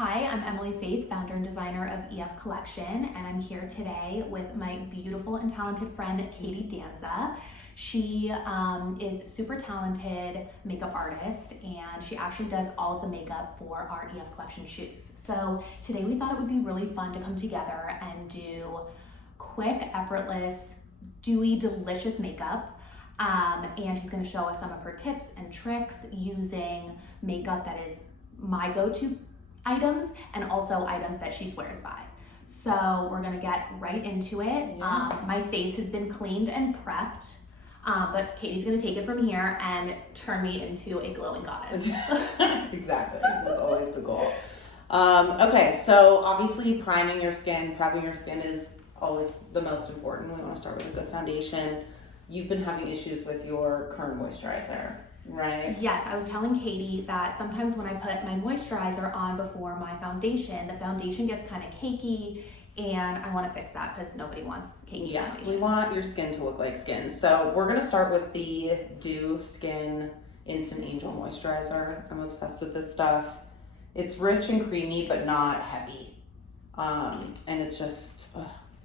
Hi, I'm Emily Faith, founder and designer of EF Collection, and I'm here today with my beautiful and talented friend, Katie Danza. She is super talented makeup artist, and she actually does all of the makeup for our EF Collection shoots. So today we thought it would be really fun to come together and do quick, effortless, dewy, delicious makeup. And she's going to show us some of her tips and tricks using makeup that is my go-to items and also items that she swears by. So we're gonna get right into it. Yeah. My face has been cleaned and prepped, but Katie's gonna take it from here and turn me into a glowing goddess. Exactly, that's always the goal. Okay, so obviously priming your skin, prepping your skin is always the most important. We want to start with a good foundation. You've been having issues with your current moisturizer, right? Yes, I was telling Katie that sometimes when I put my moisturizer on before my foundation, the foundation gets kind of cakey, and I want to fix that because nobody wants cakey foundation. We want your skin to look like skin. So we're going to start with the Dew Skin Instant Angel Moisturizer. I'm obsessed with this stuff. It's rich and creamy, but not heavy. And it's just,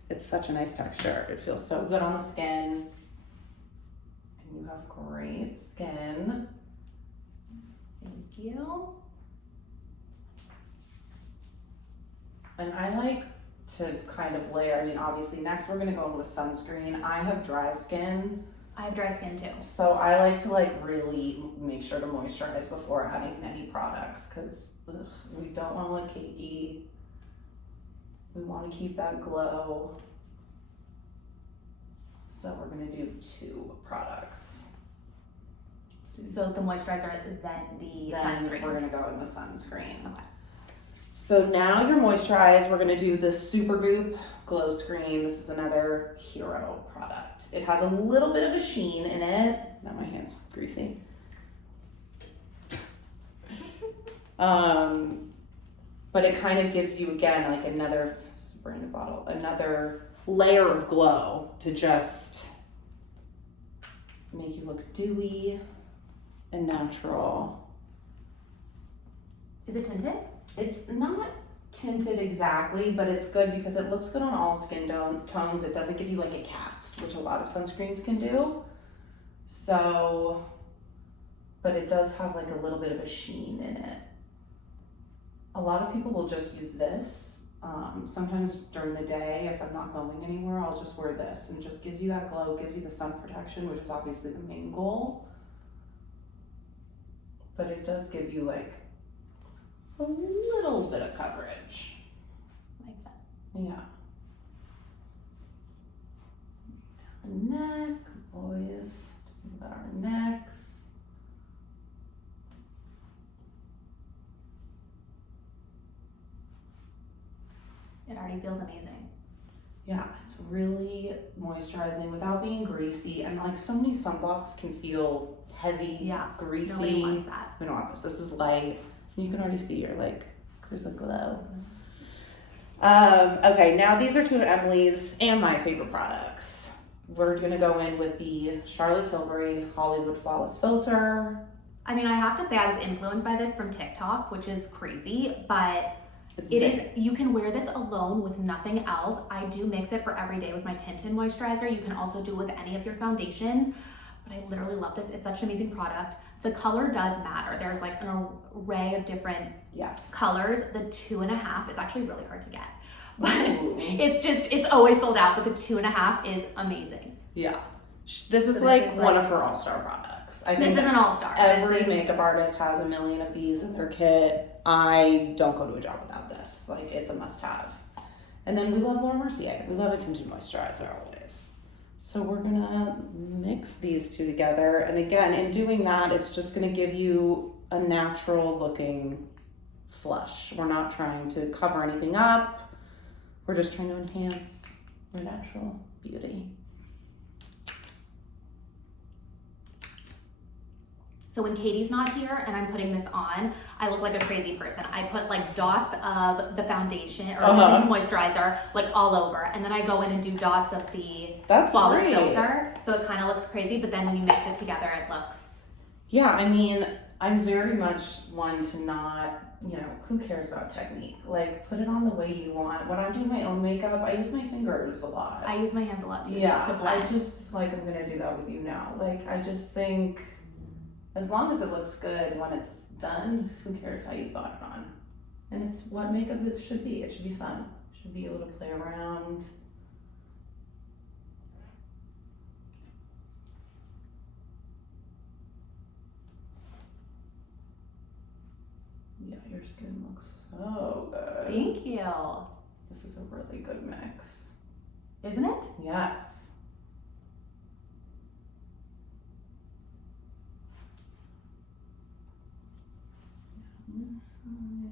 it's such a nice texture. It feels so good on the skin. And you have great skin. Thank you. And I like to kind of layer, I mean, obviously next we're gonna go in with sunscreen. I have dry skin. I have dry skin too. So I like to really make sure to moisturize before adding any products because we don't want to look cakey. We want to keep that glow. So we're going to do 2 products. So the moisturizer, then the sunscreen. We're going to go in with sunscreen. Okay. So now you're moisturized, we're going to do the Supergoop Glow Screen. This is another hero product. It has a little bit of a sheen in it. Now my hand's greasy. But it kind of gives you, again, like another, this is a brand new bottle, another layer of glow to just make you look dewy and natural. Is it tinted? It's not tinted exactly, but it's good because it looks good on all skin tones. It doesn't give you like a cast, which a lot of sunscreens can do. So, but it does have like a little bit of a sheen in it. A lot of people will just use this. Sometimes during the day, if I'm not going anywhere, I'll just wear this and it just gives you that glow, gives you the sun protection, which is obviously the main goal. But it does give you like a little bit of coverage. Like that. Yeah. The neck, always think about our necks. It already feels amazing. Yeah, it's really moisturizing without being greasy. And like so many sunblocks can feel heavy, greasy. Nobody wants that. We don't want this. This is light. You can already see you're like, there's a glow. Okay, now these are 2 of Emily's and my favorite products. We're gonna go in with the Charlotte Tilbury Hollywood Flawless Filter. I mean, I have to say I was influenced by this from TikTok, which is crazy, but you can wear this alone with nothing else. I do mix it for every day with my tinted moisturizer. You can also do it with any of your foundations, but I literally love this. It's such an amazing product. The color does matter. There's like an array of different colors. The 2.5, it's actually really hard to get, but it's always sold out, but the 2.5 is amazing. Yeah. This is like one of her all-star products. I think this is an all-star. Every makeup artist has a million of these in their kit. I don't go to a job without this. Like, it's a must-have. And then we love Laura Mercier. We love a tinted moisturizer always. So we're gonna mix these 2 together. And again, in doing that, it's just gonna give you a natural looking flush. We're not trying to cover anything up. We're just trying to enhance your natural beauty. So when Katie's not here and I'm putting this on, I look like a crazy person. I put like dots of the foundation or the tinted moisturizer like all over, and then I go in and do dots of the flawless filter. So it kind of looks crazy, but then when you mix it together, it looks. Yeah, I mean, I'm very much one to not you know, who cares about technique? Like, put it on the way you want. When I'm doing my own makeup, I use my fingers a lot. I use my hands a lot too. Yeah, To blend. I just, like, I'm gonna do that with you now. Like, I just think, as long as it looks good when it's done, who cares how you got it on? And it's what makeup it should be. It should be fun. You should be able to play around. Yeah, your skin looks so good. Thank you. This is a really good mix. Isn't it? Yes. This side.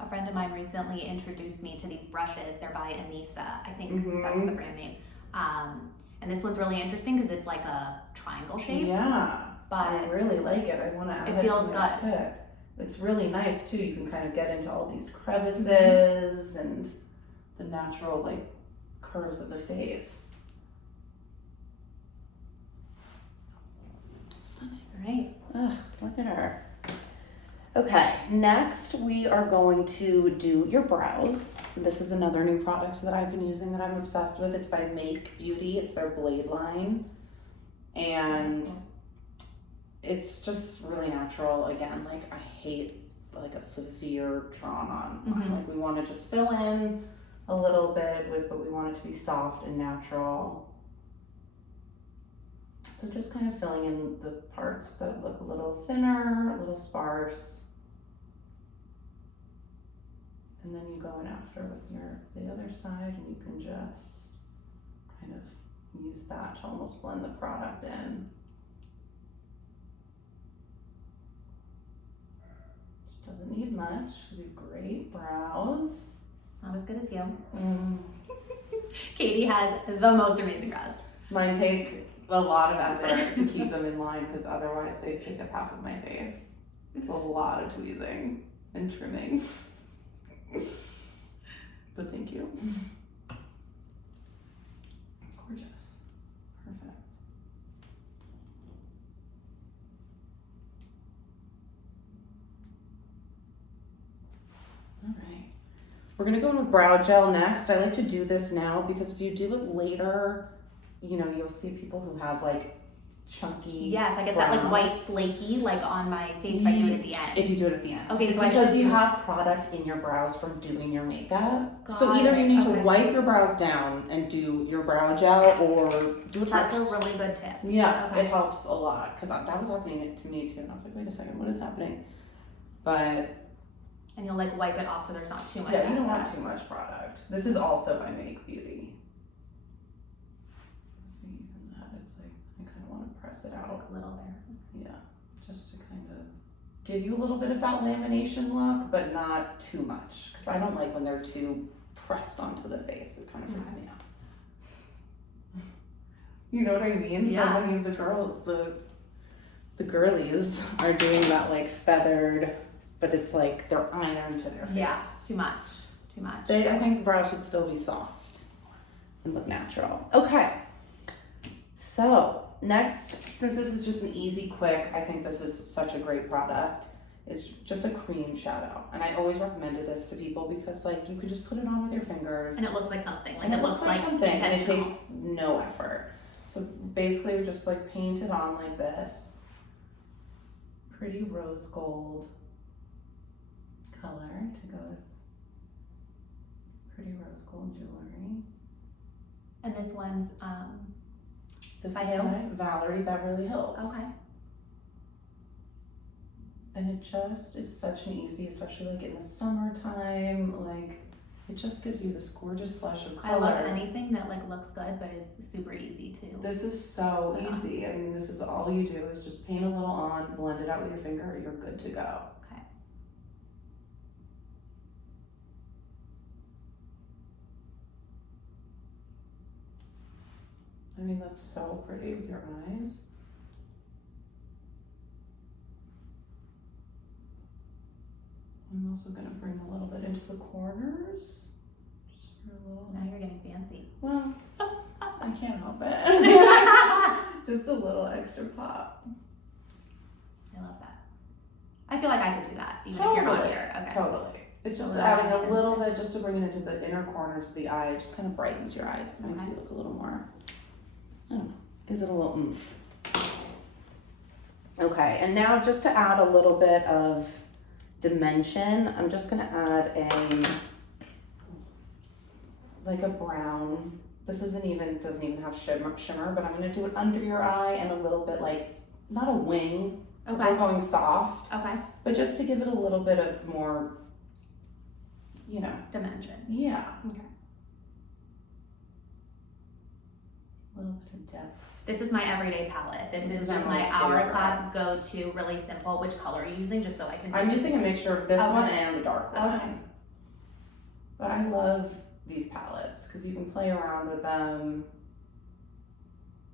A friend of mine recently introduced me to these brushes. They're by Anissa. I think that's the brand name. And this one's really interesting because it's like a triangle shape. Yeah, But I really like it. I want to add it it feels to my good. kit. It's really nice too. You can kind of get into all these crevices and the natural like curves of the face. Stunning. Right. Ugh, look at her. Okay, next we are going to do your brows. This is another new product that I've been using that I'm obsessed with. It's by Make Beauty. It's their Blade line. And it's just really natural. Again, like I hate like a severe drawn on line. Like we want to just fill in a little bit with, but we want it to be soft and natural. So just kind of filling in the parts that look a little thinner, a little sparse. And then you go in after with the other side and you can just kind of use that to almost blend the product in. Doesn't need much because you have great brows. Not as good as you. Katie has the most amazing brows. Mine take a lot of effort to keep them in line because otherwise they'd take up half of my face. It's a lot of tweezing and trimming. But thank you. Gorgeous. Perfect. All right. We're gonna go in with brow gel next. I like to do this now because if you do it later, you know, you'll see people who have like chunky Yes, I get brows. that like white flaky like on my face if I do it at the end. If you do it at the end. Okay, it's so I because should you do- have product in your brows from doing your makeup. Got So either it, you need okay. to wipe your brows down and do your brow gel or do it That's first. a really good tip. Yeah, Okay. it helps a lot because that was happening to me too. And I was like, wait a second, what is happening? But And you'll like wipe it off so there's not too much yeah, you don't want excess. too much product. This is also by Make Beauty. So even that, it's like, I kind of want to press it It's out. like a little there. Yeah, just to kind of give you a little bit of that lamination look, but not too much. Because I don't like when they're too pressed onto the face. It kind of freaks me out. You know what I mean? Yeah. So many of the girls, the girlies, are doing that like feathered, but it's like they're ironed to their face. Yeah, too much. Too much. I think the brow should still be soft and look natural. Okay. So next, since this is just an easy, quick, I think this is such a great product. It's just a cream shadow. And I always recommended this to people because like you could just put it on with your fingers. And it looks like something. Like And it looks like something and it intentional. takes no effort. So basically we just like paint it on like this. Pretty rose gold color to go with pretty rose gold jewelry. And this one's This By is who? by Valerie Beverly Hills. okay. And it just is such an easy, especially like in the summertime, like it just gives you this gorgeous flush of I color. love anything that like looks good but is super easy too. This is so Yeah. easy. I mean, this is all you do is just paint a little on, blend it out with your finger, you're good to go. Okay. I mean, that's so pretty with your eyes. I'm also gonna bring a little bit into the corners. Just for a little. Now you're getting fancy. Well, I can't help it. Just a little extra pop. I love that. I feel like I could do that even if you're not here. Okay. Totally. It's just little adding a bit. little bit just to bring it into the inner corners of the eye. It just kind of brightens your eyes. It makes Okay. you look a little more, I don't know, gives it a little oomph. Okay, and now just to add a little bit of dimension, I'm just gonna add like a brown. This doesn't even have shimmer, but I'm gonna do it under your eye and a little bit like, not a wing, because Okay. we're going soft, Okay. but just to give it a little bit of more, you know, Dimension. yeah. Okay. A little bit of depth. This is my everyday palette. This is our just my most hourglass go-to, really simple. Which color are you using, just so I can do I'm it? using a mixture of this Okay. one and the dark one. Okay. But I love these palettes because you can play around with them,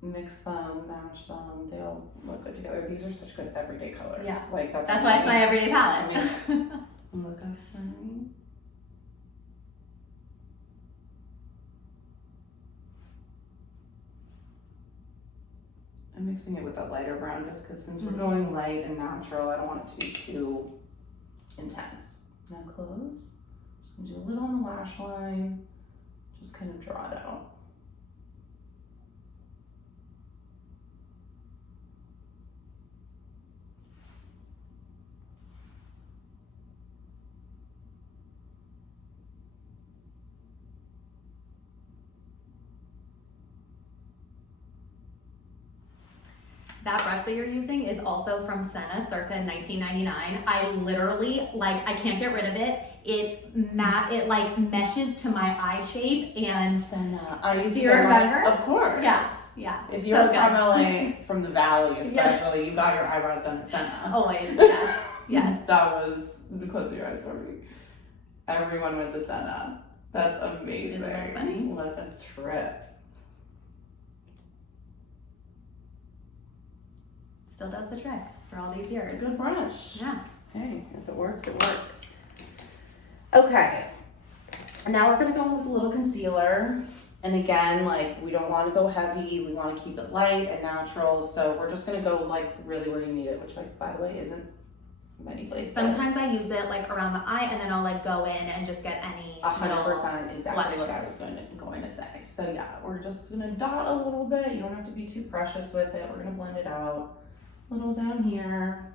mix them, match them. They all look good together. These are such good everyday colors. Yeah. Like that's That's why it's my everyday That's palette. Look up for me. I'm mixing it with that lighter brown just because since we're going light and natural, I don't want it to be too intense. Now close. Just gonna do a little on the lash line. Just kind of draw it out. That brush that you're using is also from Senna, circa 1999. I literally, like, I can't get rid of it. It like meshes to my eye shape, and Senna. I used do to you get mine- remember? Of course. Yes, yeah. If so you're good. from LA, from the Valley especially, you got your eyebrows done at Senna. Always, yes, yes. That was the close of your eyes for me. Everyone went to Senna. That's amazing. Isn't that funny? What a trip. Still does the trick for all these years. It's a good brush. Yeah. Hey, if it works, it works. Okay. Now we're gonna go in with a little concealer. And again, like, we don't want to go heavy. We want to keep it light and natural. So we're just gonna go like really where you need it, which, like, by the way, isn't many places. Sometimes I use it like around the eye, and then I'll like go in and just get any 100% exactly what I blemishes. was going to say. So yeah, we're just gonna dot a little bit. You don't have to be too precious with it. We're gonna blend it out. A little down here.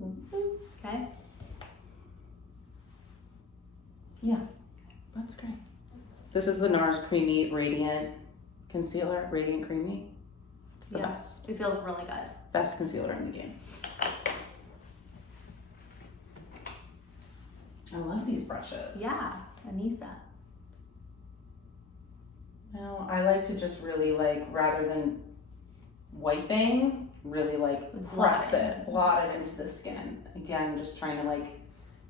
Okay. Yeah, that's great. This is the NARS Creamy Radiant Concealer, Radiant Creamy. It's the Yeah. best. It feels really good. Best concealer in the game. I love these brushes. Yeah, Anissa. Now, I like to just really, like, rather than wiping, really like press it, blot it into the skin. Again, just trying to like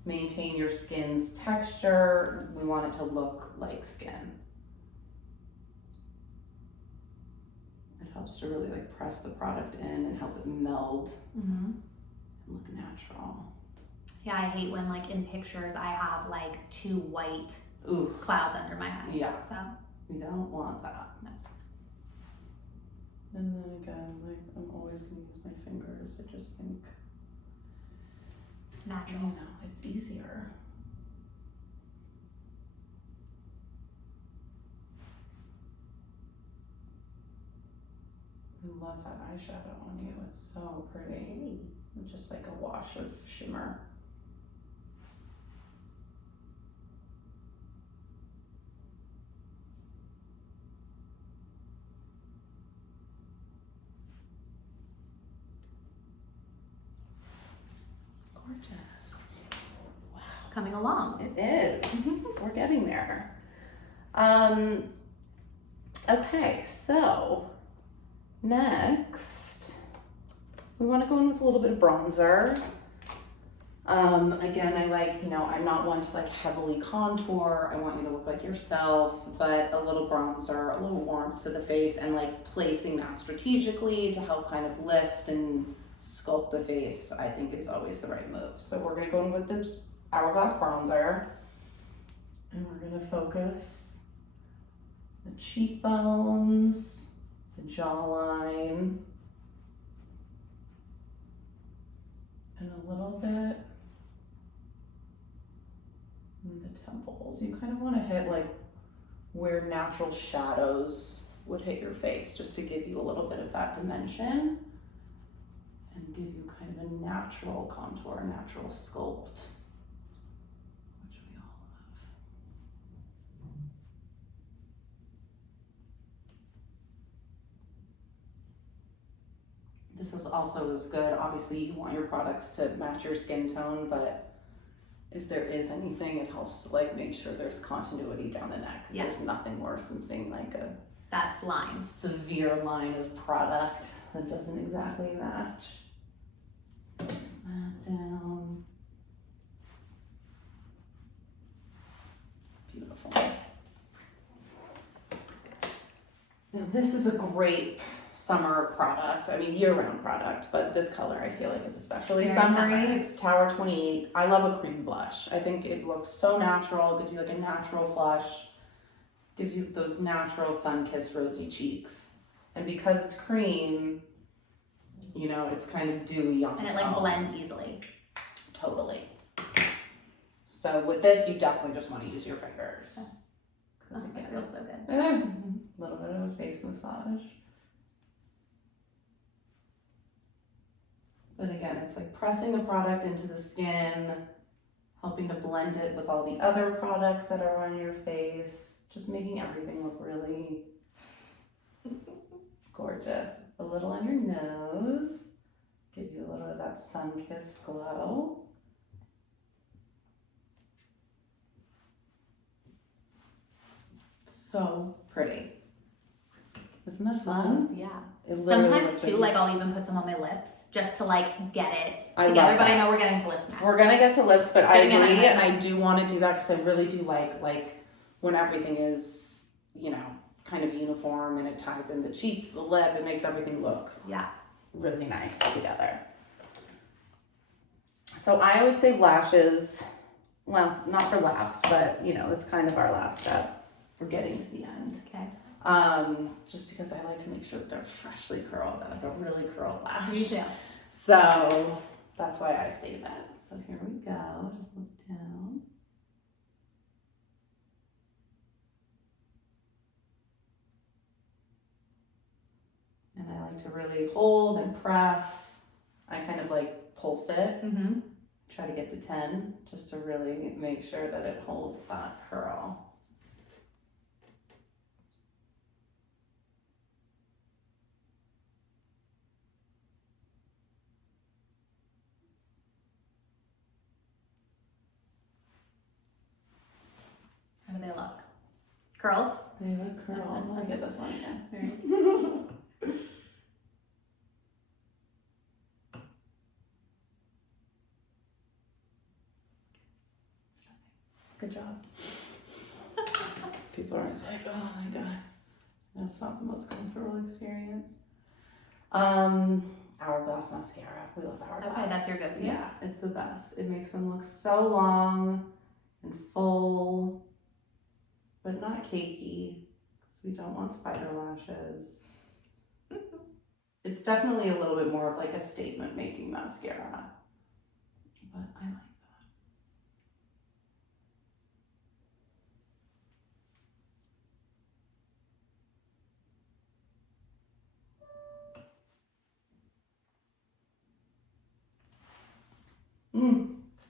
maintain your skin's texture. We want it to look like skin. It helps to really like press the product in and help it meld and look natural. Yeah, I hate when like in pictures I have like two white Ooh, clouds under my eyes. Yeah. So we don't want that. No. And then again, like, I'm always gonna use my fingers. I just think, natural. you know, it's easier. I love that eyeshadow on you. It's so pretty. It's just like a wash of shimmer. Gorgeous. Wow. Coming along. It is. We're getting there. Okay, so next we want to go in with a little bit of bronzer. Again, I like, you know, I'm not one to like heavily contour. I want you to look like yourself, but a little bronzer, a little warmth to the face, and like placing that strategically to help kind of lift and sculpt the face, I think is always the right move. So we're gonna go in with this Hourglass bronzer, and we're gonna focus the cheekbones, the the jawline. And a little bit in the temples. You kind of want to hit like where natural shadows would hit your face, just to give you a little bit of that dimension and give you kind of a natural contour, a natural sculpt, which we all love. This is also as good. Obviously, you want your products to match your skin tone, but if there is anything, it helps to like make sure there's continuity down the neck. Yes. There's nothing worse than seeing like that line, severe line of product that doesn't exactly match. That down. Beautiful. Now this is a great summer product. I mean year-round product, but this color I feel like is especially Very summery. summer. It's Tower 28. I love a cream blush. I think it looks so natural, gives you like a natural flush, gives you those natural sun-kissed rosy cheeks. And because it's cream, you know, it's kind of dewy on and its it like own. blends easily. Totally. So with this, you definitely just want to use your fingers. Oh, Because that again, feels so good. a little bit of a face massage. But again, it's like pressing the product into the skin, helping to blend it with all the other products that are on your face, just making everything look really gorgeous. A little on your nose, give you a little of that sun-kissed glow. So pretty. Isn't that fun? Yeah. It literally Sometimes looks too, like I'll even put some on my lips just to like get it I together. love But I that. know we're getting to lips next. We're gonna get to lips, but I Getting ahead of agree, and I myself. do want to do that because I really do like when everything is, you know, kind of uniform and it ties in the cheek to the lip. It makes everything look Yeah. really nice together. So I always save lashes, well, not for last, but you know, it's kind of our last step. We're getting to the end. Okay. Just because I like to make sure that they're freshly curled. I like a really curled lash. Me too. So that's why I save it. So here we go. Just look down. And I like to really hold and press. I kind of like pulse it. Mm-hmm. Try to get to 10 just to really make sure that it holds that curl. How do they look? Curled? They look curled. Let me get this one again. Right. Good job. People are always like, oh my god. That's not the most comfortable experience. Hourglass mascara. We love Hourglass. Okay, that's your go-to? Yeah, it's the best. It makes them look so long and full, but not cakey, because we don't want spider lashes. It's definitely a little bit more of like a statement making mascara, but I like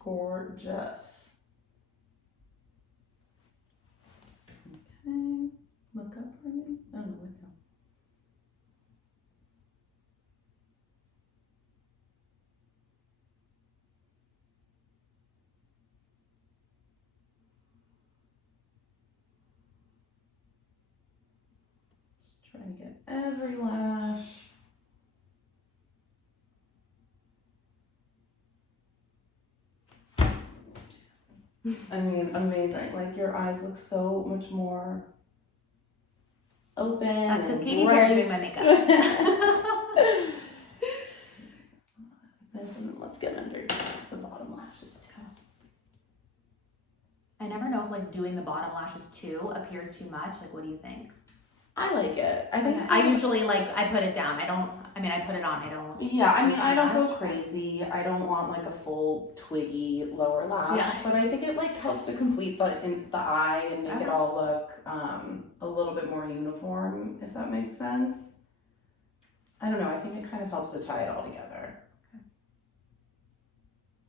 gorgeous. Okay, look up for me. Oh, no, look up. Just trying to get every lash. I mean, amazing. Like your eyes look so much more open. That's because and Katie's here doing my bright. makeup. This, and then let's get under the bottom lashes too. I never know if like doing the bottom lashes too appears too much. Like, what do you think? I like it. I think I usually I put it down. I put it on. I don't. Yeah, I mean, too I don't go much. crazy. I don't want like a full twiggy lower lash, Yeah. but I think it like helps to complete the eye and make it Okay. all look a little bit more uniform, if that makes sense. I don't know. I think it kind of helps to tie it all together. Okay.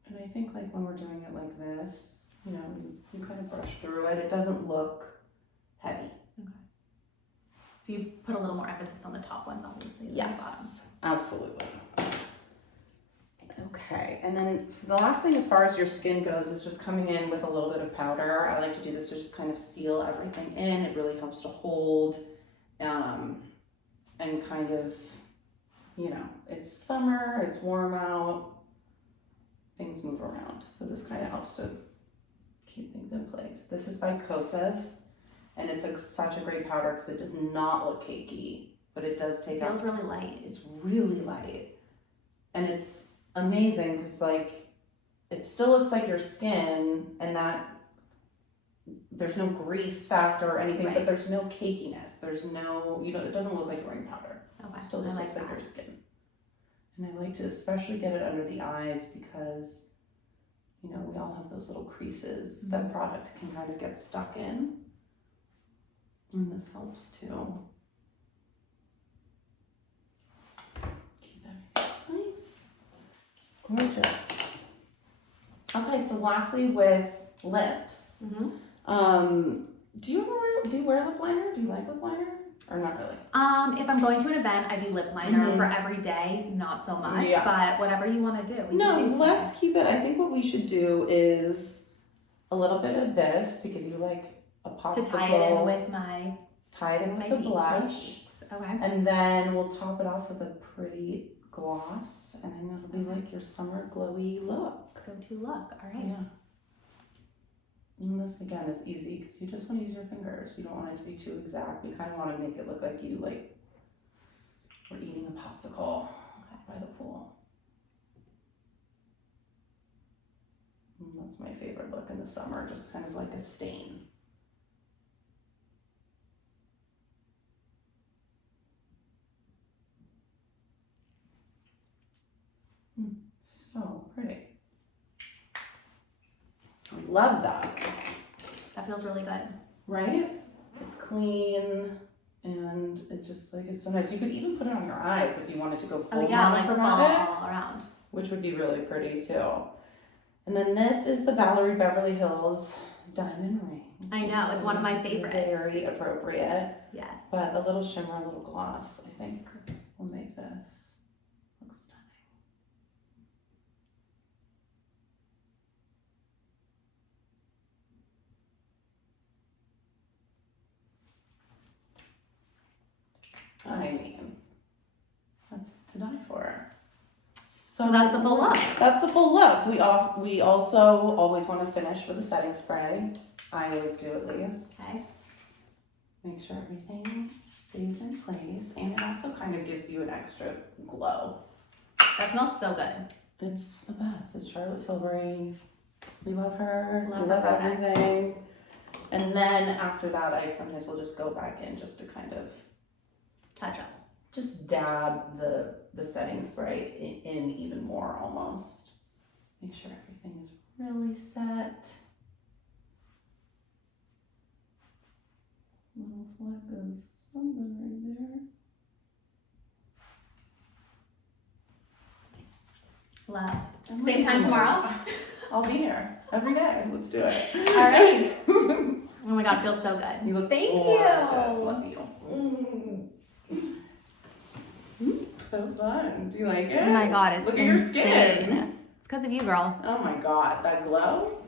And I think like when we're doing it like this, you know, you kind of brush through it. It doesn't look heavy. Okay. So you put a little more emphasis on the top ones, obviously. Than the bottom. Yes, absolutely. Okay, and then the last thing as far as your skin goes is just coming in with a little bit of powder. I like to do this to just kind of seal everything in. It really helps to hold and kind of, you know, it's summer, it's warm out, things move around. So this kind of helps to keep things in place. This is by Kosas, and it's such a great powder because it does not look cakey, but it does take out. It feels really light. It's really light, and it's amazing because like it still looks like your skin, and that there's no grease factor or anything, Right. but there's no cakiness. There's no, you know, it doesn't look like you're wearing powder. Okay. It still just looks like your skin. And I like to especially get it under the eyes because, you know, we all have those little creases that product can kind of get stuck in. And this helps too. Keep everything nice. Gorgeous. Okay, so lastly with lips. Do you wear lip liner? Do you like lip liner? Or not really? If I'm going to an event, I do lip liner for every day, not so much. Yeah. But whatever you want to do. Let's keep it. I think what we should do is a little bit of this to give you like a popsicle. To tie it in with my the blush. cheeks. Okay. And then we'll top it off with a pretty gloss. And then it'll be like your summer glowy look. Go-to look. All right. Yeah. And this again is easy because you just want to use your fingers. You don't want it to be too exact. You kind of want to make it look like you were eating a popsicle by the pool. And that's my favorite look in the summer, just kind of like a stain. So pretty. I love that. That feels really good. Right? It's clean and it just like is so nice. You could even put it on your eyes if you wanted to go full monochromatic, all around. which would be really pretty too. And then this is the Valerie Beverly Hills diamond ring. I know, it's one of my favorites. Very appropriate. Yes. But a little shimmer, a little gloss, I think will make this look stunning. I mean, that's to die for. So that's the full look. That's the full look. We also always want to finish with a setting spray. I always do at least. Okay. Make sure everything stays in place, and it also kind of gives you an extra glow. That smells so good. It's the best. It's Charlotte Tilbury. We love her. Love We love her everything. And then after that, I sometimes will just go back in just to kind of Touch up. just dab the setting spray in even more almost. Make sure everything is really set. Little fleck of something right there. Love. I'm Same ready time for tomorrow? I'll be here every day. Let's do it. All right. Oh my God, feels so good. You look Thank gorgeous. you. Love you. So fun. Do you like it? Oh my God, it's Look at your insane. skin. It's because of you, girl. Oh my God, that glow.